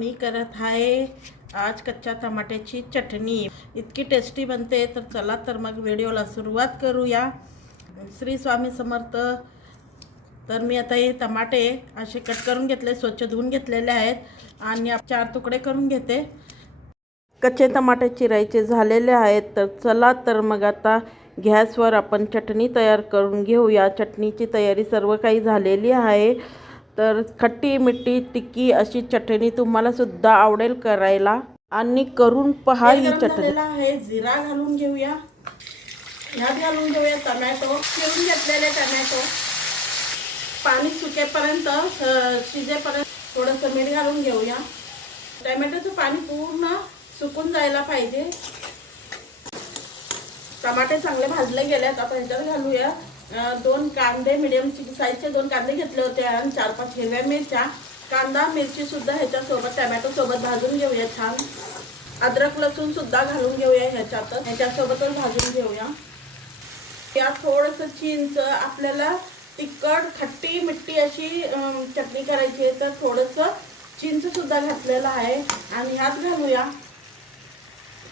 मी करत आहे आज कच्च्या टमाट्याची चटणी. इतकी टेस्टी बनते. तर चला तर मग व्हिडिओला सुरुवात करूया. श्री स्वामी समर्थ. तर मी आता हे टमाटे असे कट करून घेतले, स्वच्छ धुवून घेतलेले आहेत आणि 4 तुकडे करून घेते. कच्चे टमाटे चिरायचे झालेले आहेत. तर चला तर मग आता गॅसवर आपण चटणी तयार करून घेऊया. चटणीची तयारी सर्व काही झालेली आहे. तर खट्टी मिठी तिखी अशी चटणी तुम्हाला सुद्धा आवडेल करायला आणि करून पहा ही चटणी. आहे जिरा घालून घेऊया. ह्यात घालून घेऊया टमॅटो, चिरून घेतलेले टमॅटो. पाणी सुकेपर्यंत शिजेपर्यंत थोडंसं मीठ घालून घेऊया. टमॅटोचं पाणी पूर्ण सुकून जायला पाहिजे. टमाटे चांगले भाजले गेलेत. आता ह्याच्यात घालूया 2 कांदे, मीडियम साईजचे 2 कांदे घेतले होते आणि 4-5 हिरव्या मिरच्या. कांदा मिरची सुद्धा ह्याच्यासोबत टमॅटो सोबत भाजून घेऊया छान. अद्रक लसूण सुद्धा घालून घेऊया ह्याच्यासोबतच भाजून घेऊया. यात थोडंसं चिंच, आपल्याला तिखट खट्टी मिठी अशी चटणी करायची आहे तर थोडंसं चिंच सुद्धा घातलेलं आहे. आणि ह्यात घालूया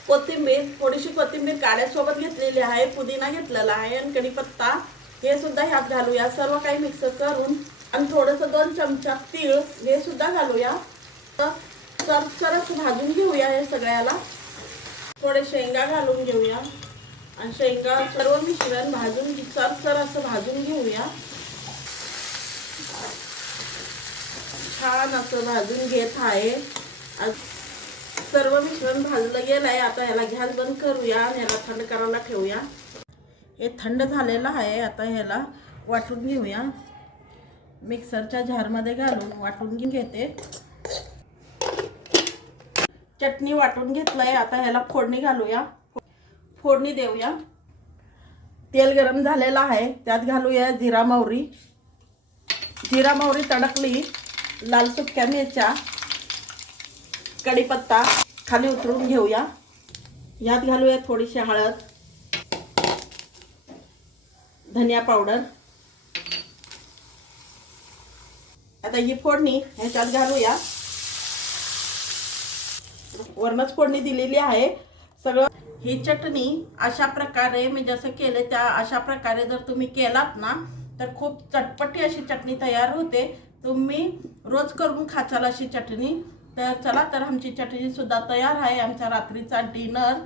कोथिंबीर, थोडीशी कोथिंबीर काड्यासोबत घेतलेली आहे, पुदिना घेतलेला आहे आणि कढीपत्ता हे सुद्धा ह्यात घालूया. सर्व काही मिक्स करून आणि थोडंसं 2 चमचा तीळ हे सुद्धा घालूया. तर सरसरस भाजून घेऊया हे सगळ्याला. थोडे शेंगा घालून घेऊया आणि शेंगा सर्व मिश्रण भाजून सरसर असं भाजून घेऊया. छान असं भाजून घेत आहे. सर्व मिश्रण भाजलं गेलं आहे. आता ह्याला गॅस बंद करूया आणि ह्याला थंड करायला ठेवूया. हे थंड झालेलं आहे. आता ह्याला वाटून घेऊया. मिक्सरच्या जारमध्ये घालून वाटून घेते. चटणी वाटून घेतलंय. आता ह्याला फोडणी घालूया. फोडणी देऊया. तेल गरम झालेलं आहे. त्यात घालूया जिरा मोहरी. जिरा मोहरी तडकली, लाल सुक्या मिरच्या, कढीपत्ता खाली उतरून घेऊया. यात घालूया थोडीशी हळद, धनिया पावडर. आता ही फोडणी ह्याच्यात घालूया. वरणच फोडणी दिलेली आहे सगळं. ही चटणी अशा प्रकारे मी जसं केले त्या अशा प्रकारे जर तुम्ही केलात ना तर खूप चटपटी अशी चटणी तयार होते. तुम्ही रोज करून खाचाल अशी चटणी. तर चला तर आमची चटणी सुद्धा तयार आहे. आमचा रात्रीचा डिनर